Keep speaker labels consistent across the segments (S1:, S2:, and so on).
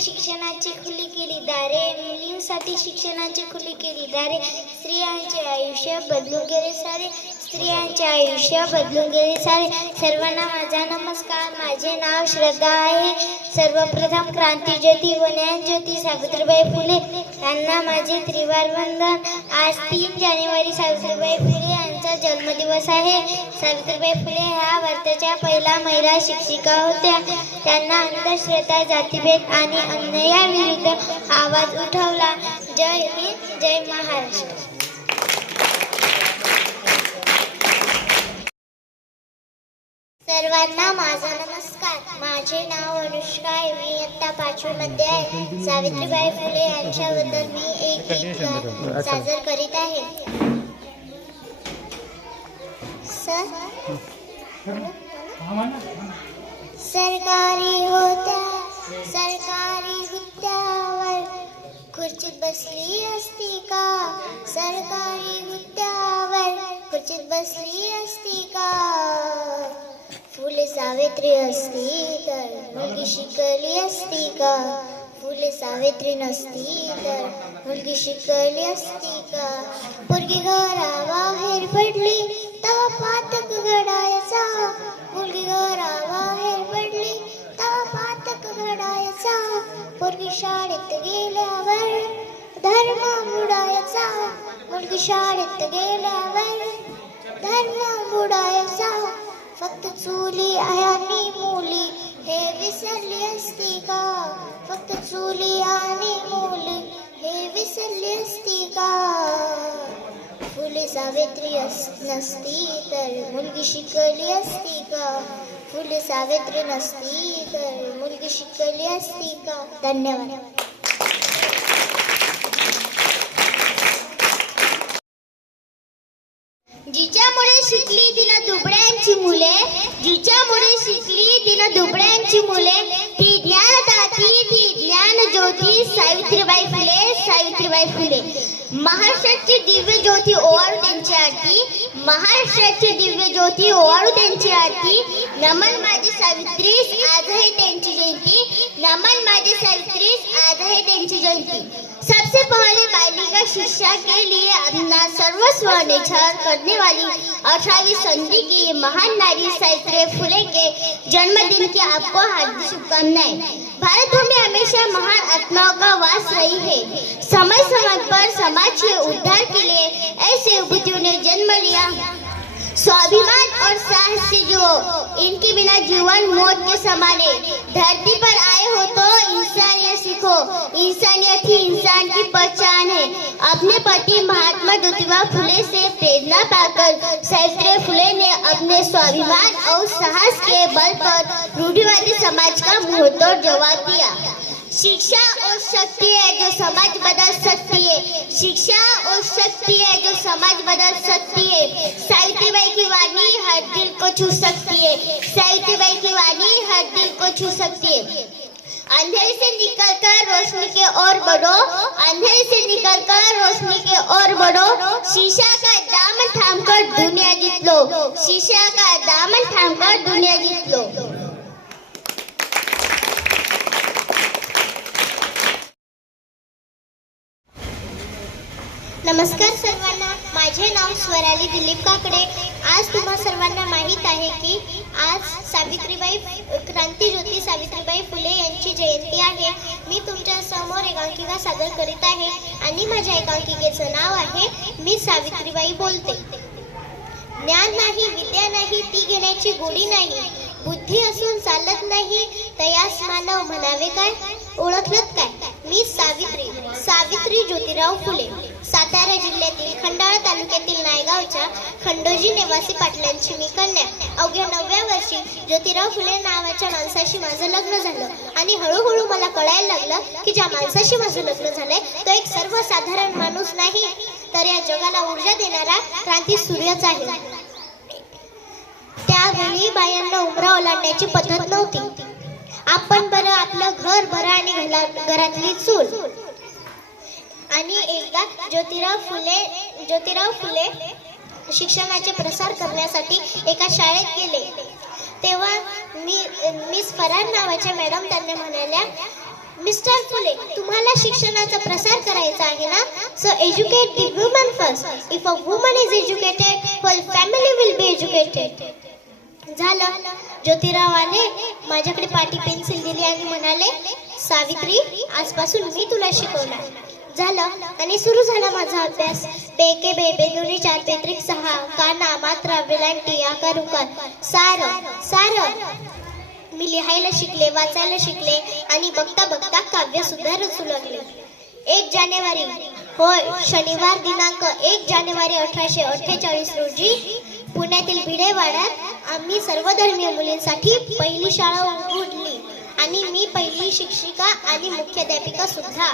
S1: शिक्षणाची खुली केली. दारे मुलींसाठी शिक्षणाची खुली केली. दारे स्त्रियांचे आयुष्य बदलून गेले सारे. स्त्रियांचे आयुष्य बदलून गेले सारे. सर्वांना माझा नमस्कार. माझे नाव श्रद्धा आहे. सर्वप्रथम क्रांतीज्योती व ज्योती सावित्रीबाई फुले. यांना माझे त्रिवार वंदन. आज तीन जानेवारी सावित्रीबाई फुले यांचा जन्मदिवस आहे. सावित्रीबाई फुले ह्या भारताच्या पहिल्या महिला शिक्षिका होत्या. त्यांना अंधश्रद्धा जातीभेद आणि अन्यायाविरुद्ध आवाज उठवला. जय हिंद जय महाराष्ट्र. सर्वांना माझा नमस्कार. माझे नाव अनुष्का आहे. मी इयत्ता पाचवीमध्ये आहे. सावित्रीबाई फुले यांच्याबद्दल मी एक गीत सादर करीत आहे. सरकारी होत्या सरकारी हुद्द्यावर खुर्चीत बसली असती का? सरकारी हुद्द्यावर खुर्चीत बसली असती का? फुले सावित्री असती तर मुलगी शिकली असती का? फुले सावित्री नसती तर मुलगी शिकली असती का? मुलगी घराबाहेर पडली घडायचा मुलगी घराबाहेर पडली. तपातक पातक घडायचा मुलगी शाळेत गेल्यावर धर्म बुडायचा मुलगी शाळेत गेल्यावर धर्म बुडायचा फक्त चुली आणि मुली. हे विसरली असती का? फक्त चुली आणि मुली. हे विसरली असती का? फुले सावित्री नसती तर मुलगी शिकली असती का? फुले सावित्री नसती तर मुलगी शिकली असती का? धन्यवाद. जिच्यामुळे शिकली तिनं दुबळ्यांची मुले जिच्यामुळे शिकली तिनं दुबळ्यांची मुले ती ज्ञान दाती ती ज्ञान ज्योती सावित्रीबाई फुले. सावित्रीबाई फुले. महाराष्ट्राची दिव्य ज्योती ओवाळू त्यांची आरती. महाराष्ट्राची दिव्य ज्योती ओवाळू त्यांची आरती. नमन माझी सावित्री आज आहे त्यांची जयंती. नमन माझी सावित्री आज आहे त्यांची जयंती. सबसे पहले बालिका शिक्षा के लिए अपना सर्वस्व निछावर करने वाली अठारहवीं संधि की महान नारी सावित्री फुले के जन्मदिन की आपको हार्दिक शुभकामनाएं। भारत भूमि हमेशा महान आत्माओं का वास रही है। समय समय पर समाज के उद्धार के लिए ऐसे विभूतियों ने जन्म लिया। स्वाभिमान और साहस से जुओ इनके बिना जीवन मौत के समाने धरती पर आए हो तो इंसानियत सीखो। इंसानियत ही इंसान की पहचान है। अपने पति महात्मा ज्योतिबा फुले से प्रेरणा पाकर सावित्री फुले ने अपने स्वाभिमान और साहस के बल पर रूढ़िवादी समाज का मुहतोड़ जवाब दिया। शिक्षा और शक्ति है जो समाज बदल सकती है। शिक्षा और शक्ति है जो समाज बदल सकती है। सावित्रीबाई की वाणी हर दिल को छू सकती है। सावित्रीबाई की वाणी हर दिल को छू सकती है। अंधेरे से निकलकर रोशनी के ओर बढ़ो। अंधेरे से निकलकर रोशनी के ओर बढ़ो। शीशा का दामन थाम कर दुनिया जीत लो। शीशा का दामन थाम कर दुनिया जीत लो। नमस्कार सर्वांना. माझे नाव स्वराली दिलीप काकडे आज तुम्हा सर्वांना माहीत आहे की आज सावित्रीबाई क्रांतीज्योती सावित्रीबाई फुले यांची जयंती आहे. मी तुमच्यासमोर एकांकिका सादर करीत आहे आणि माझ्या एकांकिकेचं नाव आहे मी सावित्रीबाई बोलते. ज्ञान नाही विद्या नाही ती घेण्याची गोडी नाही. बुद्धी असून चालत नाही तयास मानव म्हणावे काय? ओळखलत काय? मी सावित्री सावित्री ज्योतिराव फुले सातारा जिल्ह्यातील खंडाळा तालुक्यातील नायगावच्या खंडोजी निवासी पाटलांची मी कन्या. अवघ्या नवव्या वर्षी ज्योतिराव फुले नावाच्या माणसाशी माझं लग्न झालं आणि हळूहळू मला कळायला लागलं की ज्या माणसाशी माझं लग्न झालंय तो एक सर्वसाधारण माणूस नाही. तर या जगाला ऊर्जा देणारा क्रांती सूर्यच आहे. त्यावेळी बायांना उमरा ओलांडण्याची पद्धत नव्हती. आपण बरं आपलं घर घरातली चूल. आणि एकदा ज्योतिराव फुले ज्योतिराव फुले शिक्षणाचे प्रसार करण्यासाठी एका शाळेत गेले. तेव्हा मी मिस फरार नावाच्या मॅडम त्यांना म्हणाल्या
S2: मिस्टर फुले तुम्हाला शिक्षणाचा प्रसार करायचा आहे ना? So educate the woman first if a woman is educated whole family will be educated झालं. ज्योतिरावाने माझ्याकडे पाटी पेन्सिल दिली आणि म्हणाले सावित्री आजपासून मी तुला शिकवणार. झालं. आणि सुरू झाला माझा अभ्यास. बेके बे बेदुरी चार पेत्रिक सहा काना मात्रा वेलांटी आकार उकार. सार सार. मी लिहायला शिकले वाचायला शिकले आणि बघता बघता काव्य सुद्धा रचू लागले एक जानेवारी. होय शनिवार दिनांक एक जानेवारी अठराशे अठ्ठेचाळीस रोजी पुण्यातील भिडेवाड्यात आम्ही सर्वधर्मीय मुलींसाठी पहिली शाळा उघडली आणि मी पहिली शिक्षिका आणि मुख्याध्यापिका सुद्धा.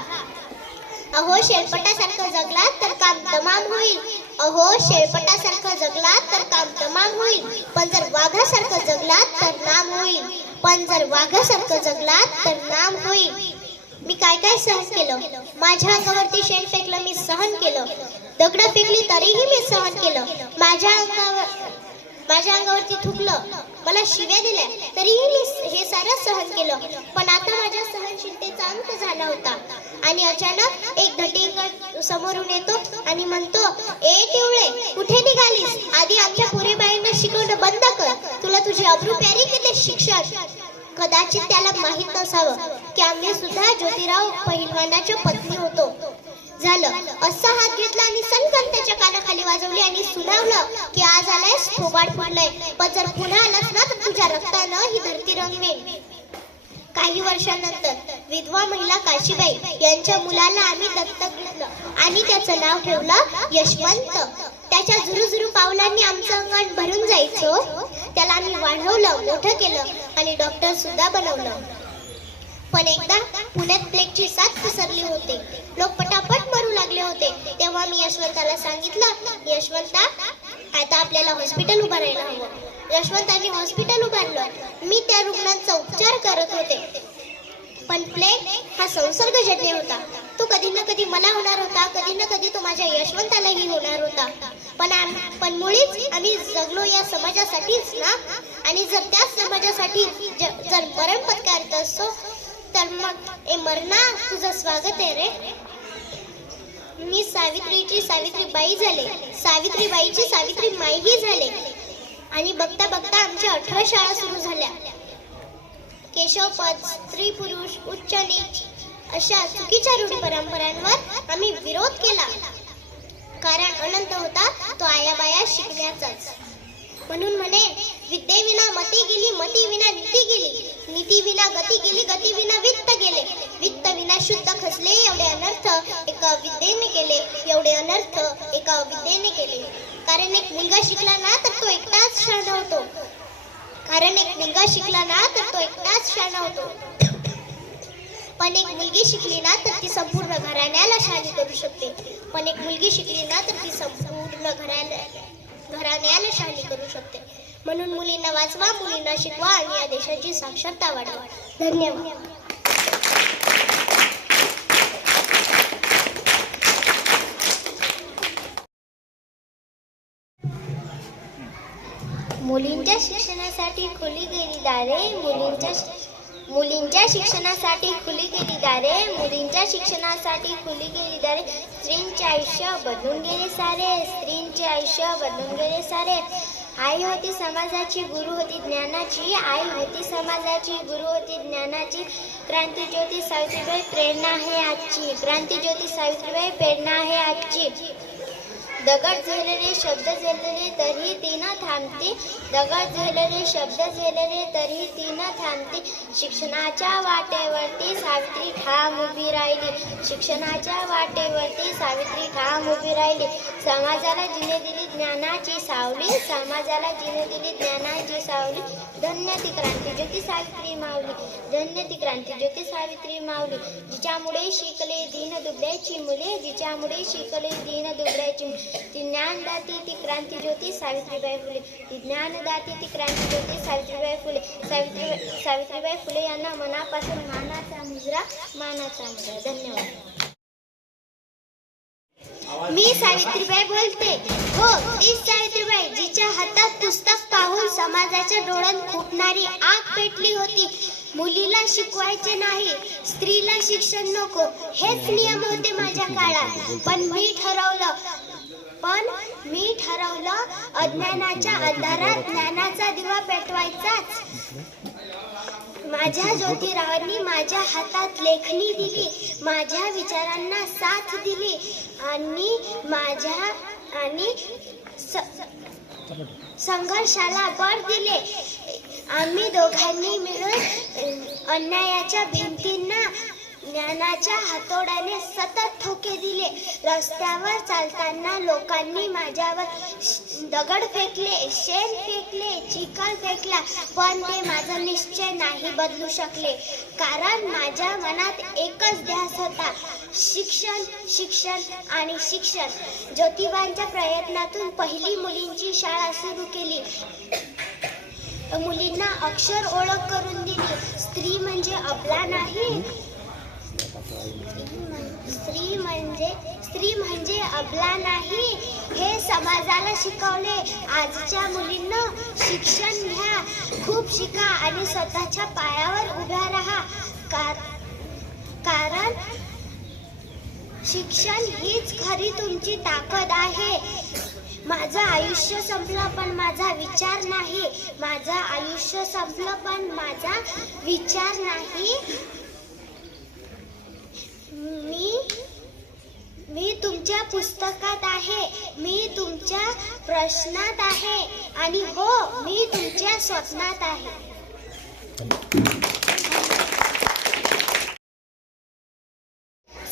S2: अहो शेळपटासारखं जगलात तर काम तमाम होईल. अहो शेळपटासारखं जगलात तर काम तमाम होईल. पण जर वाघासारखं जगलात तर नाम होईल. पण जर वाघासारखं जगलात तर नाम होईल. मी काय काय सहन केलं? माझ्या अंगावरती शेण फेकलं मी सहन केलं. दगड फेकली तरीही मी सहन केलं. माझ्या अंगावर माझ्या अंगावरती थुकलं. मला शिव्या दिल्या. तरीही मी हे सारं सहन केलं. पण आता माझ्या सहनशीलतेचा अंत झाला होता. आणि अचानक एक धटिंग समोरून येतो आणि म्हणतो ए टिवळे कुठे निघालीस? आधी आमच्या पुरेबाईंना शिकवणं बंद कर. तुला तुझी अब्रू प्यारी की ते शिक्षण? कदाचित त्याला माहीत नसावं की आम्ही सुद्धा ज्योतिराव पहिलवानाच्या पत्नी होतो. हात घेतला आणि सणकन त्याच्या कानाखाली वाजवली आणि सुनावलं की आज आलाय थोबाड फुटलंय पण जर पुन्हा आलास ना तर तुझ्या रक्तानं ही धरती रंगवेल. काही वर्षानंतर विधवा महिला काशीबाई यांच्या मुलाला आम्ही दत्तक घेतलं आणि त्याचं नाव ठेवलं यशवंत. त्याच्या झुरूझुरू पावलांनी आमचं अंगण भरून जायचो. त्याला आम्ही वाढवलं मोठं केलं आणि डॉक्टर सुद्धा बनवलं. पण एकदा पुण्यात प्लेगची साथ पसरली होती. लोक पटापट मरू लागले होते. तेव्हा मी यशवंताला सांगितलं यशवंता आता आपल्याला हॉस्पिटल उभारायला हवं. यशवंताने हॉस्पिटल उभारलं. मी त्या रुग्णांचा उपचार करत होते. पण प्लेग हा संसर्गजन्य होता. तो कधी ना कधी मला होणार होता कधी ना कधी तो माझ्या यशवंतालाही होणार होता. पण पण मुळीच आम्ही जगलो या समाजासाठीच ना? आणि जर त्याच समाजासाठी ज- जर मरण पत्कारत असतो तर मग ए मरणा तुझं स्वागत आहे रे. मी सावित्रीची सावित्रीबाई झाले. सावित्रीबाईची सावित्री माईही झाले. आणि बघता बघता आमच्या अठरा शाळा सुरू झाल्या. केशवपद स्त्री पुरुष उच्च नीच अशा चुकीच्या रूढी परंपरांवर आम्ही विरोध केला. कारण अनंत होता तो आयाबाया शिकण्याचाच. म्हणून म्हणे विद्येविना मती गेली मती विना नीती गेली. नीती विना गती गेली गती विना वित्त गेले. वित्त विना शुद्ध खसले एवढे अनर्थ एका विद्येने केले. एवढे अनर्थ एका विद्येने केले. कारण एक मुलगा शिकला ना तर तो एकटाच शहाणा होतो. कारण एक मुलगा शिकला ना तर तो एकटाच शहाणा होतो. पण एक मुलगी शिकली ना तर ती संपूर्ण घराण्याला शहाणी करू शकते. पण एक मुलगी शिकली ना तर ती संपूर्ण घराण्या घराण्याला शहाणी करू शकते. म्हणून मुलींना वाचवा मुलींना शिकवा आणि या देशाची साक्षरता वाढवा. धन्यवाद. मुलींच्या शिक्षणासाठी खुली गेली दारे मुलींच्या मुलींच्या शिक्षणासाठी खुली गेली दारे मुलींच्या शिक्षणासाठी खुली गेली दारे. स्त्रींचे आयुष्य बदलून गेले सारे स्त्रींचे आयुष्य बदलून गेले सारे. आई होती समाजाची गुरु होती ज्ञानाची आई होती समाजाची गुरु होती ज्ञानाची. क्रांती ज्योती सावित्रीबाई प्रेरणा आहे आजची. क्रांती ज्योती सावित्रीबाई प्रेरणा आहे आजची. दगड झेलले शब्द झेलले तरी ती न थांबते. दगड झेलले शब्द झेलले तरी ती न थांबते. शिक्षणाच्या वाटेवरती सावित्री ठाम उभी राहिली. शिक्षणाच्या वाटेवरती सावित्री ठाम उभी राहिली. समाजाला जिने दिली ज्ञानाची सावली. समाजाला जिने दिली ज्ञानाची सावली. धन्य ती क्रांती ज्योती सावित्री मावली धन्य ती क्रांती ज्योती सावित्री मावली जिच्यामुळे शिकले दीन दुबळ्याची मुले जिच्यामुळे शिकले दीन दुबळ्याची मुले ती ज्ञानदाती ती क्रांती ज्योती सावित्रीबाई फुले. ती ज्ञानदाती ती क्रांती ज्योती सावित्रीबाई फुले. सावित्री सावित्रीबाई फुले यांना मनापासून मानाचा मुजरा मानाचा मुजरा. धन्यवाद. मी सावित्रीबाई बोलते. हो ती सावित्रीबाई जिच्या हातात पुस्तक पाहून समाजाच्या डोळ्यात फुटणारी आग पेटली होती.
S1: मुलीला शिकवायचे नाही स्त्रीला शिक्षण नको. हेच नियम होते माझ्या काळात. पण मी ठरवलं पण मी ठरवलं अज्ञानाच्या अंधारात ज्ञानाचा दिवा पेटवायचाच. माझ्या ज्योतिरावांनी माझ्या हातात लेखणी दिली माझ्या विचारांना साथ दिली आणि माझ्या आणि स- संघर्षाला बळ दिले. आम्ही दोघांनी मिळून अन्यायाच्या भिंतींना ज्ञानाच्या हातोड्याने सतत ठोके दिले. रस्त्यावर चालताना लोकांनी माझ्यावर श- दगड फेकले शेण फेकले चिखल फेकला पण ते माझा निश्चय नाही बदलू शकले. कारण माझ्या मनात एकच ध्यास होता शिक्षण शिक्षण आणि शिक्षण. ज्योतिबांच्या प्रयत्नातून पहिली मुलींची शाळा सुरू केली. मुलींना अक्षर ओळख करून दिली. स्त्री म्हणजे अबला नाही स्त्री म्हणजे स्त्री म्हणजे अबला नाही. हे समाजाला शिकवले. आजच्या मुलींना शिक्षण घ्या. खूप शिका आणि स्वतःच्या पायावर उभ्या राहा. कार कारण शिक्षण हीच खरी तुमची ताकद आहे. माझं आयुष्य संपलं पण माझा विचार नाही. माझं आयुष्य संपलं पण माझा विचार नाही. मी मी तुमच्या पुस्तकात आहे. मी तुमच्या प्रश्नात आहे. आणि हो मी तुमच्या स्वप्नात आहे.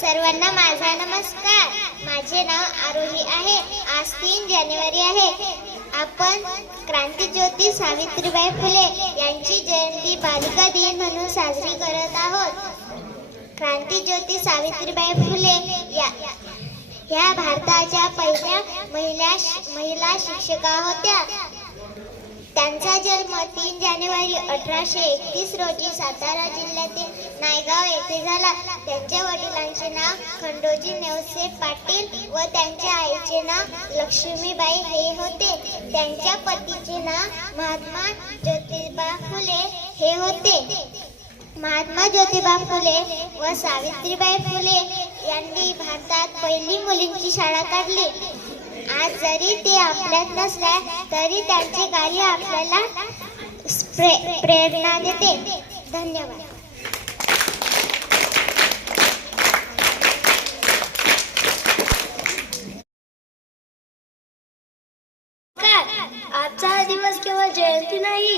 S1: सर्वांना माझा नमस्कार. माझे नाव आरोही आहे. आज तीन जानेवारी आहे. आपण क्रांतीज्योती सावित्रीबाई फुले यांची जयंती बालिका दिन म्हणून साजरी करत आहोत. क्रांतीज्योती सावित्रीबाई फुले या ह्या भारताच्या पहिल्या महिला महिला शिक्षिका होत्या. त्यांचा जन्म तीन जानेवारी अठराशे एकतीस रोजी सातारा जिल्ह्यातील नायगाव येथे झाला. त्यांच्या वडिलांचे नाव खंडोजी नेवसे पाटील व त्यांच्या आईचे नाव लक्ष्मीबाई हे होते. त्यांच्या पतीचे नाव महात्मा ज्योतिबा फुले हे होते. महात्मा ज्योतिबा फुले व सावित्रीबाई फुले यांनी भारतात पहिली मुलींची शाळा काढली. आज जरी ते आपल्यात नसल्या तरी त्यांचे कार्य आपल्याला प्रे- प्रेरणा देते. धन्यवाद
S3: आजचा हा दिवस केवळ जयंती नाही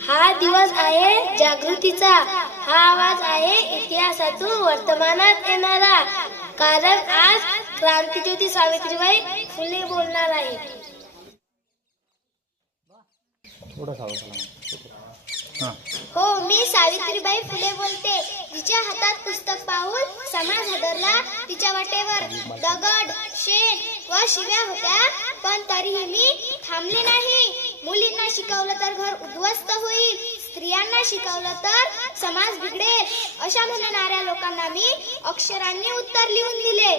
S3: हा दिवस आहे जागृतीचा हा आवाज आहे इतिहासातून वर्तमानात येणारा. कारण आज क्रांतीज्योती सावित्रीबाई फुले बोलणार आहे.
S4: हां.
S1: हो मी सावित्रीबाई फुले बोलते. तिच्या हातात पुस्तक पाहून समाज हादरला तिच्या वाटेवर. दगड शेण व शिव्या होत्या. पण तरीही मी थांबले नाही. मुलींना शिकवलं तर घर उद्ध्वस्त होईल. स्त्रियांना शिकवलं तर समाज बिघडेल अशा म्हणणाऱ्या लोकांना मी अक्षरांनी उत्तर लिहून दिले.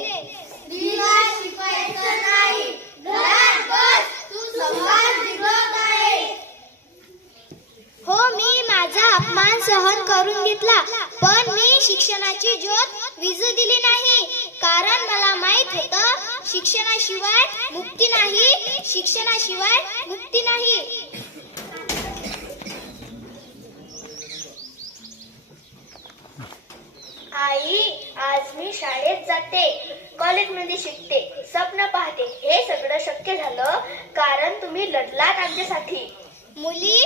S1: हो मी माझा अपमान सहन करून घेतला पण मी शिक्षणाची ज्योत विजू दिली नाही. कारण मला माहीत होतं शिक्षणाशिवाय मुक्ती नाही शिक्षणाशिवाय मुक्ती नाही.
S3: आई आज मी शाळेत जाते. कॉलेजमध्ये शिकते. स्वप्न पाहते. हे सगळं शक्य झालं कारण तुम्ही लढलात आमच्यासाठी.
S1: मुली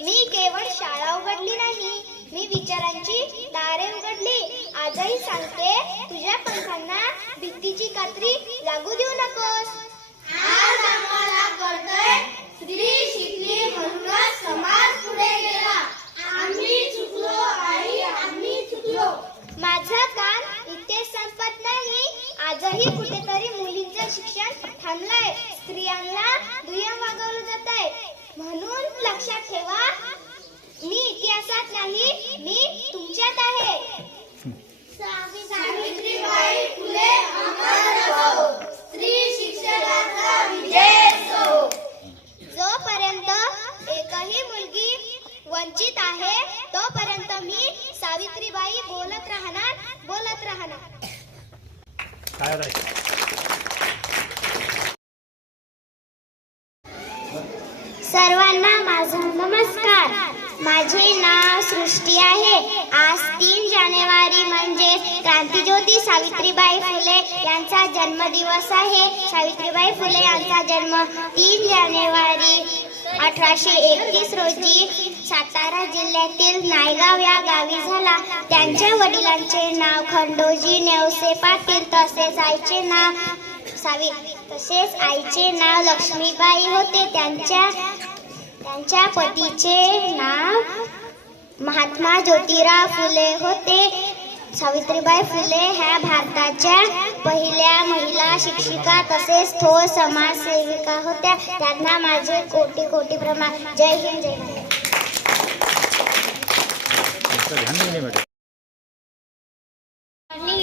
S1: मी केवळ शाळा उघडली नाही. मी विचारांची दारे उघडली. आजही सांगते तुझ्या पंखांना भित्तीची कात्री लागू देऊ नकोस. आज आम्हाला कळतंय स्त्री शिकली म्हणूनच समाज पुढे गेला आम्ही चुकलो आई आम्ही चुकलो माझं काम इथे संपत नाही आजही कुठेतरी मुलींचं शिक्षण थांबलंय स्त्रियांना दुय्यम वागवलं जात आहे म्हणून लक्षात ठेवा मी इतिहासात नाही मी तुमच्यात आहे सावित्रीबाई फुले अमर हो स्त्री शिक्षणाचा विजय हो जोपर्यंत एकही मुलगी वंचित आहे तोपर्यंत आता मी सावित्रीबाई बोलत राहणार बोलत राहणार
S4: काय
S1: सर्वांना माझा नमस्कार. माझे नाव सृष्टी आहे. आज तीन जानेवारी म्हणजे क्रांतीज्योती सावित्रीबाई फुले यांचा जन्मदिवस आहे. सावित्रीबाई फुले यांचा जन्म तीन जानेवारी अठराशे एकतीस रोजी सातारा जिल्ह्यातील नायगाव या गावी झाला. त्यांच्या वडिलांचे नाव खंडोजी नेवसे पाटील तसेच आईचे नाव सावी तसेच आईचे नाव लक्ष्मीबाई होते. त्यांच्या त्यांच्या पतीचे नाव महात्मा ज्योतिराव फुले होते. सावित्रीबाई फुले ह्या भारताच्या पहिल्या महिला शिक्षिका तसेच थोर समाजसेविका होत्या. त्यांना माझे कोटी कोटी प्रमाण. जय हिंद जय
S4: Good
S1: morning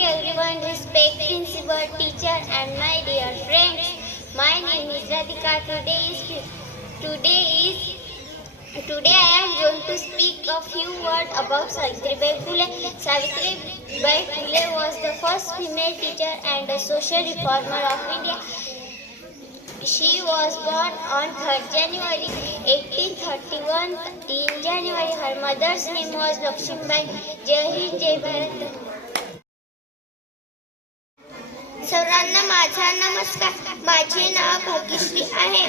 S1: everyone, respecting Sibor teacher and my dear friends. My name is Radhika. Today is today is today I am going to speak a few words about Savitribai Phule. Savitribai Phule was the first female teacher and a social reformer of India. She was born on 3rd January 1831 in January. Her mother's name was Lakshmibai. Jai Hind, Jai Bharat. सर्वांना माझा नमस्कार माझे नाव भाग्यश्री आहे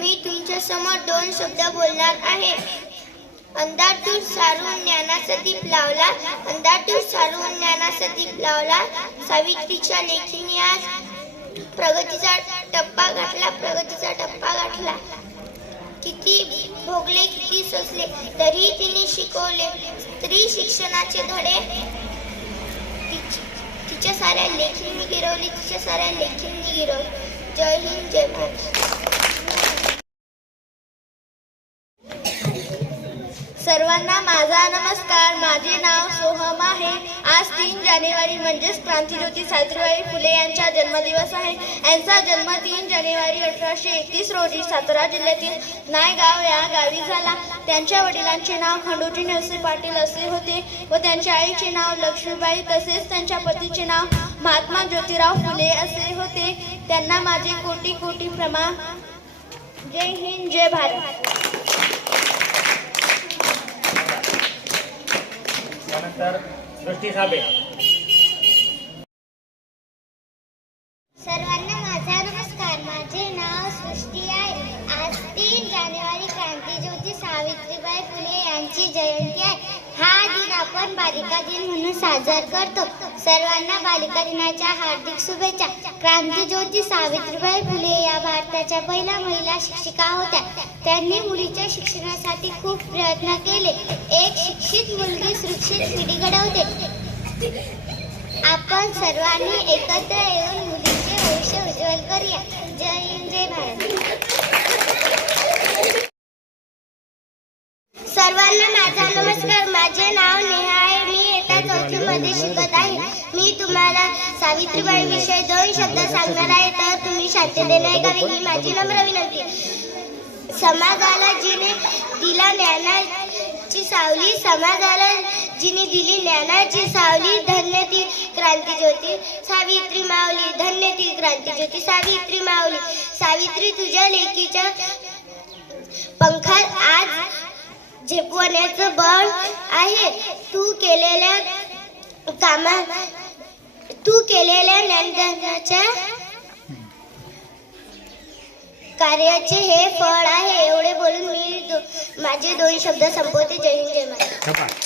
S1: मी तुमच्यासमोर दोन शब्द बोलणार आहे अंधारतून सारून ज्ञानाचा दीप लावला अंधारतून सारून ज्ञानाचा दीप लावला सावित्रीच्या लेखीने आज प्रगतीचा टप असले तरी तिने शिकवले. स्त्री शिक्षणाचे धडे. तिच्या साऱ्या लेखींनी गिरवली. तिच्या साऱ्या लेखींनी गिरवली. जय हिंद जय भारत.
S3: सर्वांना माझा नमस्कार. माझे नाव सोहम आहे. आज तीन जानेवारी म्हणजेच क्रांतीज्योती सावित्रीबाई फुले यांचा जन्मदिवस आहे. यांचा जन्म तीन जानेवारी अठराशे एकतीस रोजी सातारा जिल्ह्यातील नायगाव या गावी झाला. त्यांच्या वडिलांचे नाव खंडोजी नरसे पाटील असे होते व त्यांच्या आईचे नाव लक्ष्मीबाई तसेच त्यांच्या पतीचे नाव महात्मा ज्योतिराव फुले असे होते. त्यांना माझे कोटी कोटी प्रमा जय हिंद जय भारत.
S4: त्यानंतर सृष्टी साबे
S1: बालिका साजरा करतो. सर्वांना बालिका दिनाच्या हार्दिक शुभेच्छा. क्रांतीज्योती सावित्रीबाई फुले या भारताच्या पहिल्या महिला शिक्षिका होत्या. त्यांनी मुलीच्या शिक्षणासाठी खूप प्रयत्न केले. एक शिक्षित मुलगी सुरक्षित पिढी घडवते. आपण सर्वांनी एकत्र येऊन मुलीचे भविष्य उज्ज्वल करूया. जय हिंद जय भारत सर्वांना माझा नमस्कार माझे नाव नेहा आहे मी इयत्ता चौथी मध्ये शिकत आहे मी तुम्हाला सावित्रीबाई विषय दोन शब्द सांगणार आहे तर तुम्ही शांततेने ऐकावे ही माझी नम्र विनंती समाजाला जिने दिला ज्ञानाची सावली समाजाला जिने दिली ज्ञानाची सावली धन्य ती क्रांती ज्योती. सावित्री माऊली धन्य ती क्रांती ज्योती. सावित्री माऊली सावित्री तुझ्या लेकीच्या पंखात आज झेपवण्याचं बळ आहे. तू केलेल्या कामा तू केलेल्या ज्ञानदानाच्या कार्याचे हे फळ आहे एवढे बोलून मी दो- माझे दोन शब्द संपवते. जय हिंद जय महाराज.